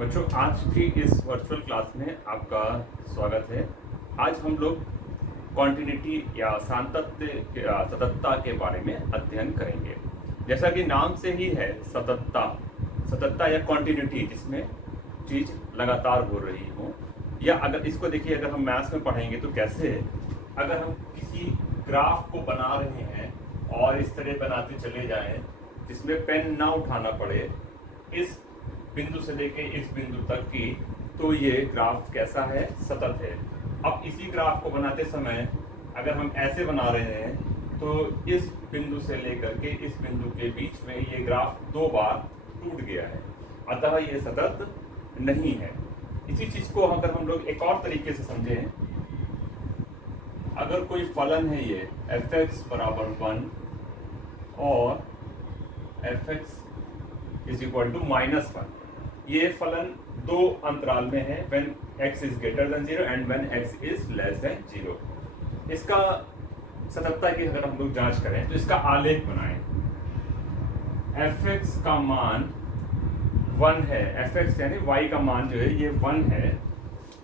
बच्चों, आज की इस वर्चुअल क्लास में आपका स्वागत है। आज हम लोग कॉन्टिन्यूटी या सततता के बारे में अध्ययन करेंगे। जैसा कि नाम से ही है, सततता या कॉन्टिन्यूटी, जिसमें चीज़ लगातार हो रही हो। या अगर इसको देखिए, अगर हम मैथ्स में पढ़ेंगे तो कैसे, अगर हम किसी ग्राफ को बना रहे हैं और इस तरह बनाते चले जाएं जिसमें पेन ना उठाना पड़े, इस बिंदु से लेके इस बिंदु तक की, तो ये ग्राफ कैसा है? सतत है। अब इसी ग्राफ को बनाते समय अगर हम ऐसे बना रहे हैं तो इस बिंदु से लेकर के इस बिंदु के बीच में ये ग्राफ 2 बार टूट गया है, अतः ये सतत नहीं है। इसी चीज को अगर हम लोग एक और तरीके से समझें, अगर कोई फलन है ये f(x) बराबर 1 और f(x) = -1, ये फलन 2 अंतराल में है, when x is greater than 0 and when x is less than 0। इसका सततता की अगर हम लोग जांच करें तो इसका आलेख बनाएं। f(x) का मान 1 है, f(x) यानी y का मान जो है ये 1 है।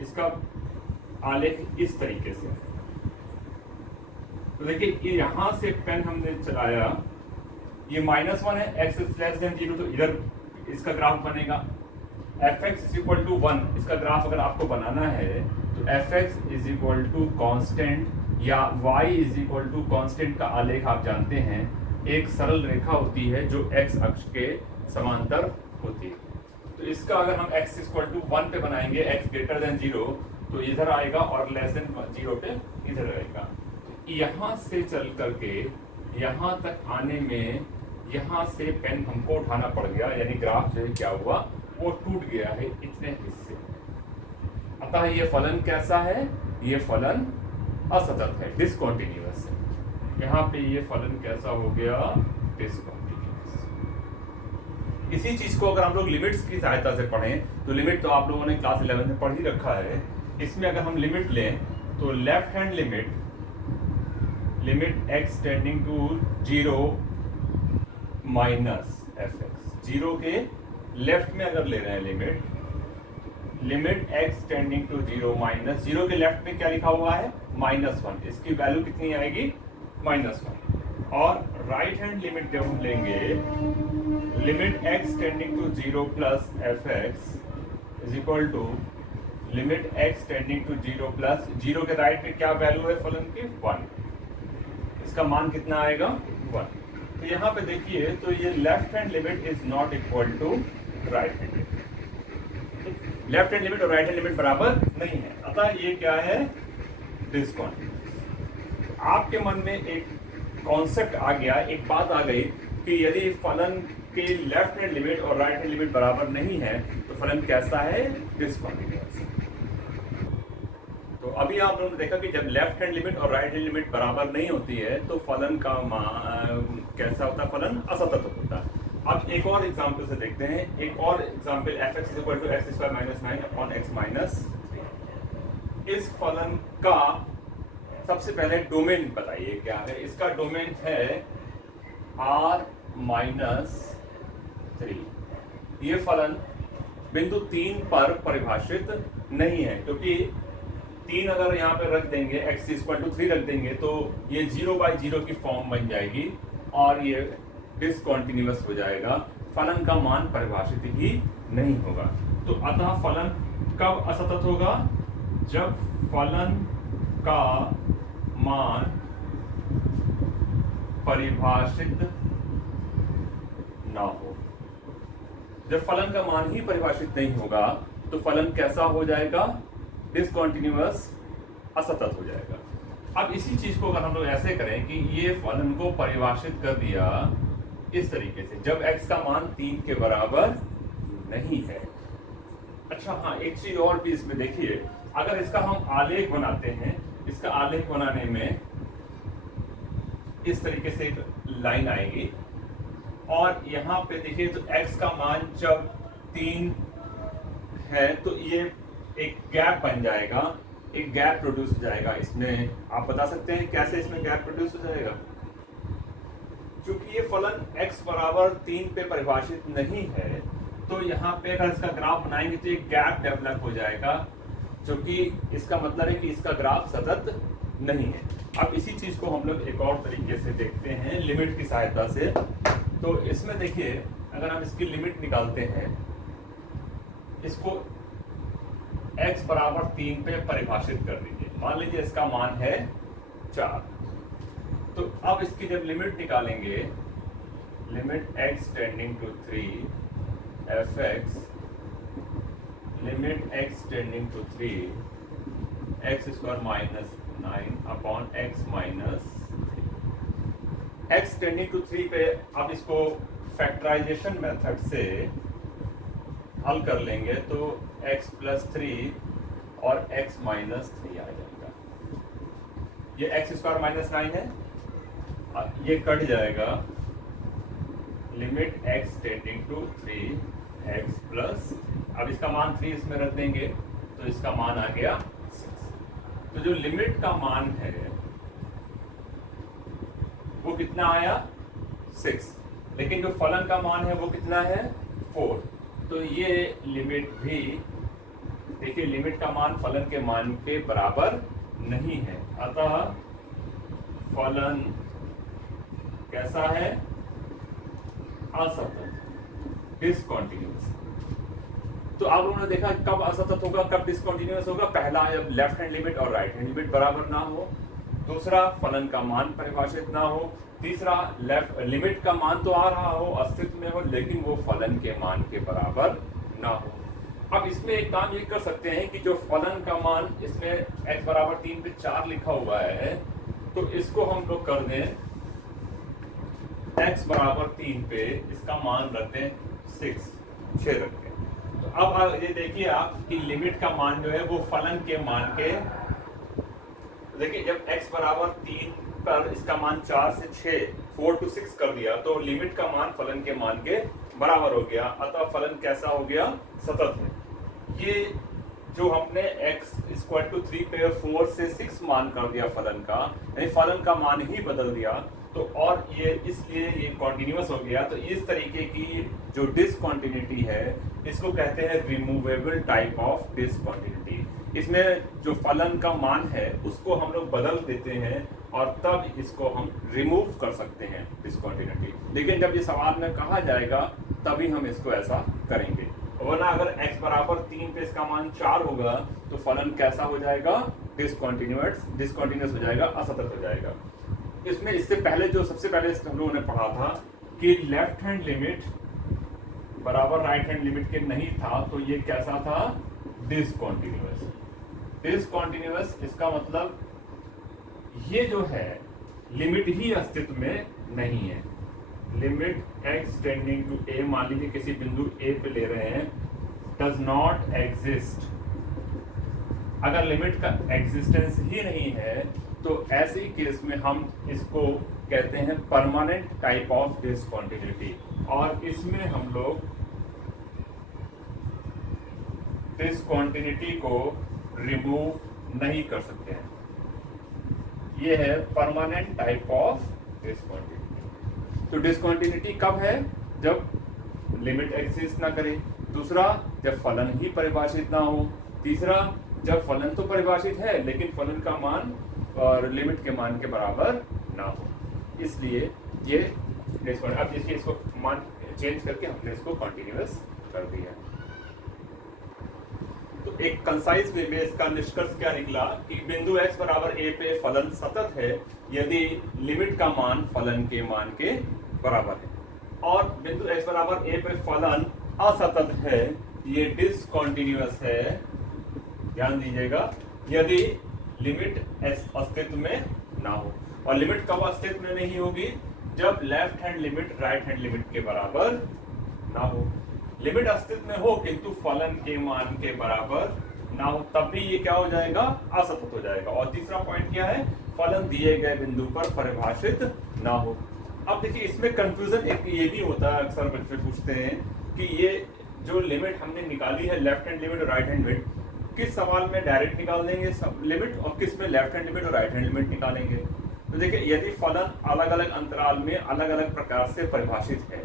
इसका आलेख इस तरीके से, तो देखिए यहां से पेन हमने चलाया, ये -1 है, x is less than 0, तो इधर इसका ग्राफ बनेगा। f(x) = 1, इसका ग्राफ अगर आपको बनाना है तो f(x) = कांस्टेंट या y = कांस्टेंट का आलेख आप जानते हैं, एक सरल रेखा होती है जो x अक्ष के समांतर होती है। तो इसका अगर हम x = 1 पे बनाएंगे, x greater than 0, तो इधर आएगा और less than 0 पे इधर आएगा। यहाँ से चल करके यहाँ तक आने में यहाँ से पेन हमको उठाना पड़ गया, यानी ग्राफ जो है क्या हुआ, वो टूट गया है इतने हिस्से। अतः ये फलन कैसा है? ये फलन असतत है, डिसकंटिन्यूअस है। यहाँ पे ये फलन कैसा हो गया? डिसकंटिन्यूअस। इसी चीज को अगर हम लोग लिमिट्स की सहायता से पढ़ें तो लिमिट तो आप लोगों ने क्लास 11 में पढ़ ही रखा है। इसमें अगर हम लिमिट लें तो left hand limit x tending to 0 minus f(x), 0 के लेफ्ट में अगर ले रहे हैं limit x tending to 0 minus 0 के लेफ्ट में क्या लिखा हुआ है? -1। इसकी वैल्यू कितनी आएगी? -1। और राइट हैंड लिमिट जब हम लेंगे, limit x tending to 0 plus f(x) = limit x tending to 0 plus 0 के राइट में क्या वैल्यू है फलन की? 1। इसका मान कितना आएगा? 1। तो यहाँ पे देखिए, तो ये left hand limit is not equal to right hand limit. Left hand limit और राइट हैंड लिमिट बराबर नहीं है, अतः ये क्या है? डिसकंटिन्यूअस। आपके मन में एक कॉन्सेप्ट आ गया, एक बात आ गई कि यदि फलन के लेफ्ट हैंड लिमिट और राइट हैंड लिमिट बराबर नहीं है तो फलन कैसा है? डिसकंटिन्यूअस। तो अभी आप लोगों ने देखा कि जब लेफ्ट हैंड लिमिट और राइट हैंड लिमिट बराबर नहीं होती है तो फलन का कैसा होता है? फलन असतत होता है। अब एक और एग्जांपल से देखते हैं। एक और एग्जांपल, f(x) = x² - 9/x - 3। इस फलन का सबसे पहले डोमेन बताइए क्या है? इसका डोमेन है r-3। ये फलन बिंदु 3 पर परिभाषित नहीं है, क्योंकि 3 अगर यहाँ पे रख देंगे, x = 3 रख देंगे तो ये 0/0 की फॉर्म बन जाएगी और ये डिसकंटिन्यूअस हो जाएगा, फलन का मान परिभाषित ही नहीं होगा। तो अतः फलन कब असतत होगा? जब फलन का मान परिभाषित ना हो। जब फलन का मान ही परिभाषित नहीं होगा तो फलन कैसा हो जाएगा? डिसकंटिन्यूअस, असतत हो जाएगा। अब इसी चीज को अगर हम लोग ऐसे करें कि ये फलन को परिभाषित कर दिया इस तरीके से, जब x का मान 3 के बराबर नहीं है। अच्छा हाँ, एक चीज और भी इसमें देखिए, अगर इसका हम आलेख बनाते हैं, इसका आलेख बनाने में इस तरीके से एक लाइन आएगी और यहाँ पे देखिए तो x का मान जब 3 है तो ये एक गैप बन जाएगा, एक गैप प्रोड्यूस हो जाएगा। इसमें आप बता सकते हैं कैसे इसमें गैप प्रोड्यूस हो जाएगा? क्योंकि ये फलन x = 3 पे परिभाषित नहीं है तो यहाँ पे अगर इसका ग्राफ बनाएंगे तो एक गैप डेवलप हो जाएगा, जो कि इसका मतलब है कि इसका ग्राफ सतत नहीं है। अब इसी चीज को हम लोग एक और तरीके से देखते हैं लिमिट की सहायता से। तो इसमें देखिए, अगर हम इसकी लिमिट निकालते हैं, इसको x बराबर 3 पे परिभाषित कर दीजिए। मान लीजिए इसका मान है 4। तो अब इसकी जब लिमिट निकालेंगे, limit x tending to 3 fx, limit x tending to 3 x square minus 9 upon x minus 3। x tending to 3 पे आप इसको फैक्टराइजेशन मेथड से हल कर लेंगे तो x प्लस 3 और x माइनस 3 आ जाएगा। ये x स्क्वायर माइनस 9 है, ये कट जाएगा। Limit x tending to 3 x plus, अब इसका मान 3 इसमें रख देंगे तो इसका मान आ गया 6। तो जो लिमिट का मान है वो कितना आया 6, लेकिन जो फलन का मान है वो कितना है 4। तो ये लिमिट भी देखिए, लिमिट का मान फलन के मान के बराबर नहीं है, अतः फलन कैसा है, असतत, डिसकंटिन्यूअस। तो आप लोगों ने देखा कब असतत होगा, कब डिसकंटिन्यूअस होगा। पहला, जब लेफ्ट हैंड लिमिट और राइट हैंड लिमिट बराबर ना हो। दूसरा, फलन का मान परिभाषित ना हो। तीसरा, लेफ्ट लिमिट का मान तो आ रहा हो, अस्तित्व में हो, लेकिन वो फलन के मान के बराबर ना हो। अब इसमें एक काम ये कर सकते हैं कि जो फलन का मान इसमें x बराबर 3 पे 4 लिखा हुआ है, तो इसको हम लोग कर दें x बराबर 3 पे इसका मान रख दें 6 रख दें। तो अब ये देखिए आप कि लिमिट का मान जो है वो फलन के मान के, देखिए जब x बराबर 3 पर इसका मान 4 से 6 4 to 6 कर दिया तो लिमिट का मान फलन के मान के बराबर हो गया, अतः फलन कैसा हो गया, सतत है। ये जो हमने x इक्वल टू 3 पे 4 से 6 मान कर दिया फलन का, यानी फलन का मान ही बदल दिया, तो और ये इसलिए ये कॉन्टिन्यूअस हो गया। तो इस तरीके की जो डिसकंटिन्यूटी है इसको कहते हैं रिमूवेबल टाइप ऑफ डिसकंटिन्यूटी। इसमें जो फलन का मान है उसको हम लोग बदल देते हैं और तब इसको हम रिमूव कर सकते हैं डिसकंटिन्यूटी। लेकिन जब ये सवाल में कहा जाएगा तभी हम इसको ऐसा करेंगे, वरना अगर x बराबर 3 पे इसका मान 4 होगा तो फलन कैसा हो जाएगा, डिसकंटिन्यूअस हो जाएगा, असतत हो जाएगा। इसमें इससे पहले जो सबसे पहले हम लोगों ने पढ़ा था कि लेफ्ट हैंड लिमिट बराबर राइट हैंड लिमिट के नहीं था, तो ये कैसा था, डिसकंटिन्यूअस। डिसकंटिन्यूअस इसका मतलब ये जो है लिमिट ही अस्तित्व में नहीं है। Limit x tending to a, मान लीजिए किसी बिंदु a पे ले रहे हैं, डज नॉट एग्जिस्ट। अगर लिमिट का एग्जिस्टेंस ही नहीं है तो ऐसे केस में हम इसको कहते हैं परमानेंट टाइप ऑफ डिसकंटिन्यूटी, और इसमें हम लोग डिसकंटिन्यूटी को रिमूव नहीं कर सकते हैं। ये है परमानेंट टाइप ऑफ डिसकंटिन्यूटी। तो डिसकंटिन्यूटी कब है, जब लिमिट एग्जिस्ट ना करे। दूसरा, जब फलन ही परिभाषित ना हो। तीसरा, जब फलन तो परिभाषित है लेकिन फलन का मान और लिमिट के मान के बराबर ना हो। इसलिए ये डिसकंटिन्यूटी। अब देखिए इसको मान चेंज करके हमने इसको कंटिन्यूअस कर दिया। तो एक कंसाइज वे में इसका निष्कर्ष क्या निकला कि बिंदु x बराबर a पे फलन सतत है यदि लिमिट का मान फलन के मान के बराबर है, और बिंदु x बराबर a पे फलन असतत है, ये डिसकंटिन्यूअस है। ध्यान दीजिएगा, यदि लिमिट अस्तित्व में ना हो। और लिमिट कब अस्तित्व में नहीं होगी, जब left hand limit right hand limit के बराबर ना हो। लिमिट अस्तित्व में हो किंतु फलन के मान के बराबर ना हो, तब भी ये क्या हो जाएगा, असतत हो जाएगा। और तीसरा पॉइंट क्या है, फलन दिए गए बिंदु पर परिभाषित ना हो। अब देखिए इसमें कंफ्यूजन एक ये भी होता है, अक्सर बच्चे पूछते हैं कि ये जो लिमिट हमने निकाली है लेफ्ट हैंड लिमिट और राइट हैंड लिमिट, किस सवाल में डायरेक्ट निकाल देंगे लिमिट और किस में लेफ्ट हैंड लिमिट और राइट हैंड लिमिट निकालेंगे। तो देखिए यदि फलन अलग अलग अंतराल में अलग अलग प्रकार से परिभाषित है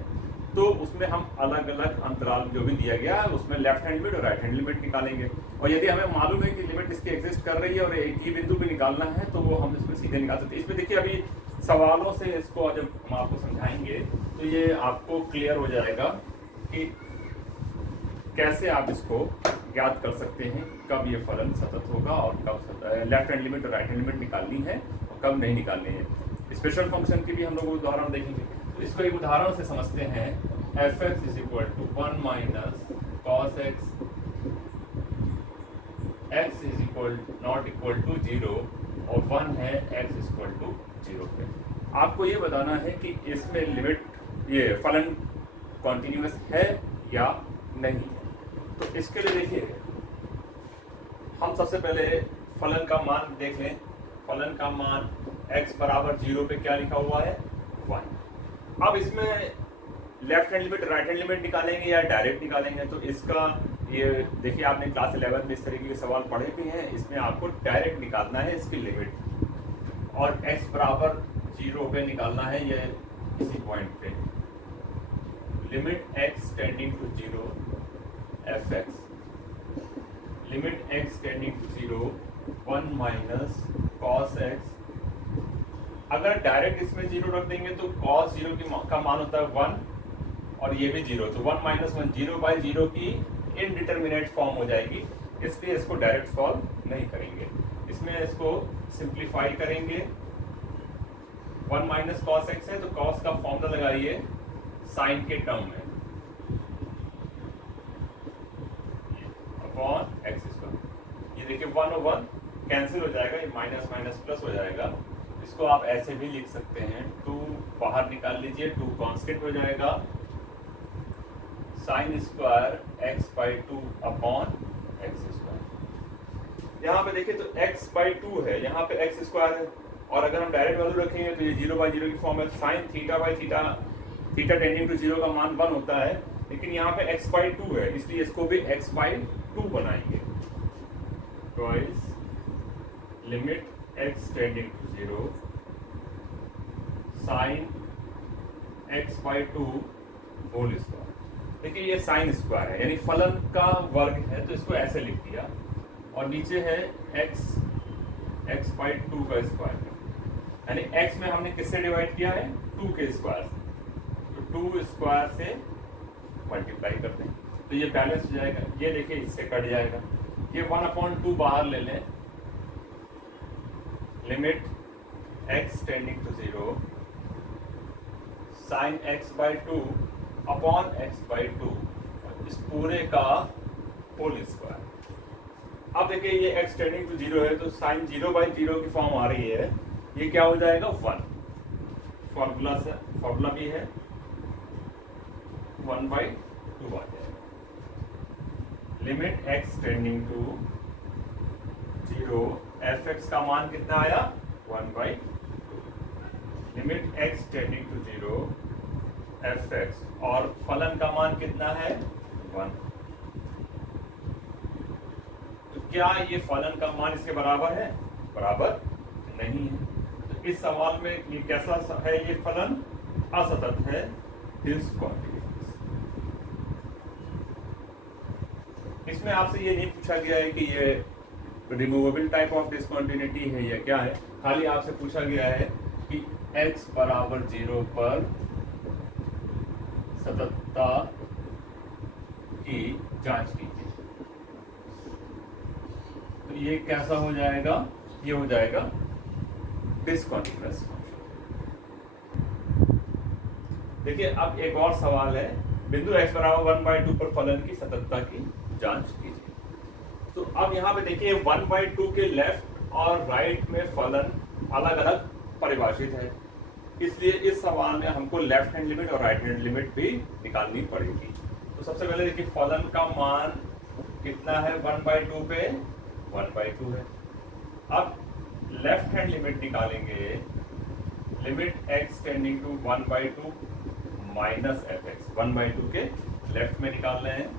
तो उसमें हम अलग अलग अंतराल जो भी दिया गया है उसमें लेफ्ट हैंड लिमिट और राइट हैंड लिमिट निकालेंगे। और यदि हमें मालूम है कि लिमिट इसकी एग्जिस्ट कर रही है और एक ही बिंदु पे निकालना है तो वो हम इसमें सीधे निकाल सकते हैं। इसमें देखिए अभी सवालों से इसको जब हम आपको समझाएंगे तो ये आपको क्लियर हो जाएगा कि कैसे आप इसको ज्ञात कर सकते हैं कब ये फलन सतत होगा और कब लेफ्ट हैंड लिमिट और राइट हैंड लिमिट निकालनी है और कब नहीं निकालनी है। स्पेशल फंक्शन की भी हम लोग उदाहरण देखेंगे। तो इसको एक उदाहरण से समझते हैं। F x is equal to 1 minus cos x x is equal not equal to 0 और 1 है एक्स इज इक्वल टू 0 पे। आपको ये बताना है कि इसमें लिमिट ये फलन कॉन्टिन्यूअस है या नहीं है। तो इसके लिए देखिए हम सबसे पहले फलन का मान देख लें। फलन का मान x बराबर 0 पे क्या लिखा हुआ है 1। अब इसमें left hand limit right hand limit निकालेंगे या डायरेक्ट निकालेंगे। तो इसका ये देखिए आपने क्लास 11 में इस तरीके के सवाल पढ़े भी हैं। इसमें आपको डायरेक्ट निकालना है इसकी लिमिट और x बराबर 0 पे निकालना है ये इसी पॉइंट पे। Limit x tending to 0 f x limit x tending to 0 1 minus cos x. अगर डायरेक्ट इसमें 0 रख देंगे तो कॉस 0 का मान होता है 1 और ये भी 0। तो 1 माइनस 1 0 बाई 0 की इनडिटर्मिनेट फॉर्म हो जाएगी। इसलिए इसको डायरेक्ट सॉल्व नहीं करेंगे। इसमें इसको सिंप्लीफाई करेंगे। 1 माइनस कॉस एक्स है तो कॉस का फॉर्मूला लगाइए साइन के टर्म में अपॉन एक्स स्क्वायर। ये देखिए 1 और 1 कैंसिल हो जाएगा, ये माइनस माइनस प्लस हो जाएगा। इसको आप ऐसे भी लिख सकते हैं 2 बाहर निकाल लीजिए 2 कांस्टेंट हो जाएगा sine square x by 2 upon x square. यहाँ पे देखिए तो एक्स बाई 2 है, यहाँ पे एक्स स्क्वायर है और अगर हम डायरेक्ट वैल्यू रखेंगे तो ये 0 बाई 0 की फॉर्म है। Sine theta by theta theta tending to 0 का मान 1 होता है, लेकिन यहाँ पे x बाई 2 है इसलिए इसको भी x बाई 2 बनाएंगे। Twice limit x tending to 0 sine x by 2 whole square. देखिए ये साइन स्क्वायर है यानी फलन का वर्ग है तो इसको ऐसे लिख दिया और नीचे है x बाई 2 का स्क्वायर यानी x में हमने किससे डिवाइड किया है 2 के स्क्वायर से। 2 स्क्वायर से मल्टीप्लाई करते हैं तो ये बैलेंस हो जाएगा। ये देखिए इससे कट जाएगा। ये 1/2 बाहर ले लें। Limit x tending to 0 sine x by 2 upon x by 2 इस पूरे का होल स्क्वायर। अब देखिए ये x टेंडिंग टू 0 है तो साइन 0 बाई 0 की फॉर्म आ रही है। ये क्या हो जाएगा 1। फॉर्मूला भी है 1 बाई 2 आ जाएगा। Limit x tending to 0 f x का मान कितना आया 1 by 2। Limit x tending to 0 f x और फलन का मान कितना है 1। तो क्या ये फलन का मान इसके बराबर है? बराबर नहीं है। तो इस सवाल में ये कैसा है? ये फलन असतत है, डिसकंटिन्यूअस। इसमें आपसे ये नहीं पूछा गया है कि ये रिमूवेबल टाइप ऑफ डिसकंटिन्यूटी है या क्या है। खाली आपसे पूछा गया है कि x बराबर 0 पर सततता की जांच कीजिए। तो ये कैसा हो जाएगा? ये हो जाएगा डिसकंटिन्यूअस। देखिए अब एक और सवाल है, बिंदु x बराबर 1/2 पर फलन की सततता की जांच कीजिए। तो अब यहाँ पे देखिए 1/2 के लेफ्ट और राइट में फलन अलग अलग परिभाषित है, इसलिए इस सवाल में हमको लेफ्ट हैंड लिमिट और राइट हैंड लिमिट भी निकालनी पड़ेगी। तो सबसे पहले देखिए फलन का मान कितना है 1/2 पे 1/2 है। अब लेफ्ट हैंड लिमिट निकालेंगे। Limit x tending to 1/2 minus f x 1/2 के लेफ्ट में निकाल रहे हैं।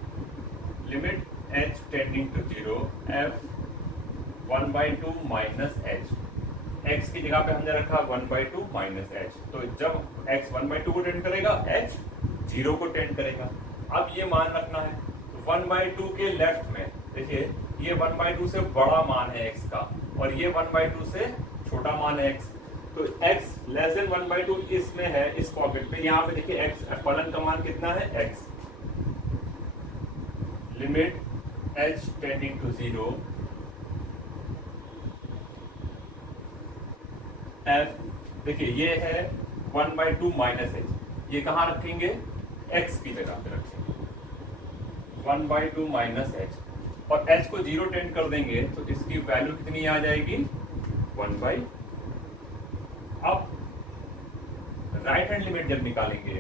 Limit h tending to 0 f 1/2 minus h। x की जगह पे हमने रखा 1/2 माइनस h। तो जब x 1/2 को टेंड करेगा h 0 को टेंड करेगा। अब ये मान रखना है 1/2 के लेफ्ट में, देखिए ये 1/2 से बड़ा मान है x का और ये 1/2 से छोटा मान है x, तो x लेस देन 1/2 इसमें है, इस पॉकेट में। यहाँ पे देखिए x फलन का मान कितना है x, limit h tending to 0 f, देखिए ये है 1/2 माइनस h, ये कहाँ रखेंगे, x की जगह पे रखेंगे 1/2 माइनस h, और h को 0 टेंड कर देंगे तो इसकी वैल्यू कितनी आ जाएगी 1/, अब राइट हैंड लिमिट जब निकालेंगे,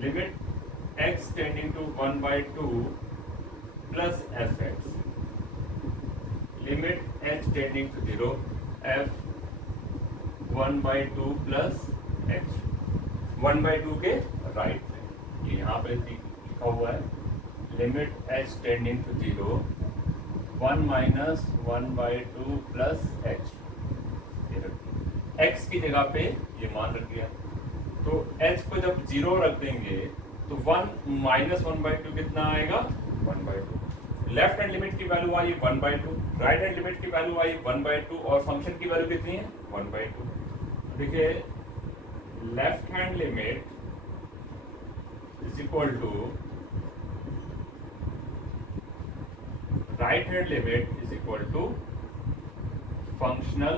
limit x tending to 1/2 plus fx, limit h tending to 0 f 1/2 plus h, 1/2 के राइट में, ये यहाँ पे लिखा हुआ है limit h tending to 0 1 minus 1/2 plus h, x की जगह पे ये मान रख दिया, तो h को जब 0 रख देंगे तो 1 माइनस 1/2 कितना आएगा 1/2, लेफ्ट हैंड लिमिट की वैल्यू आई 1/2, राइट हैंड लिमिट की वैल्यू आई 1/2 और फंक्शन की वैल्यू कितनी है 1/2। देखिए left hand limit is equal to right hand limit is equal to functional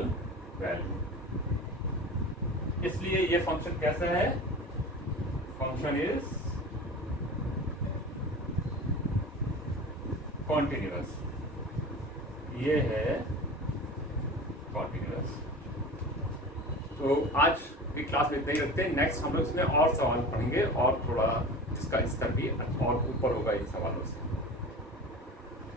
value. इसलिए ये फंक्शन कैसा है, फंक्शन इज कॉन्टिन्यूअस, ये है कॉन्टिन्यूअस। तो आज की क्लास में इतना ही रखते हैं, नेक्स्ट हम लोग इसमें और सवाल पढ़ेंगे और थोड़ा जिसका स्तर भी और ऊपर होगा इन सवालों से।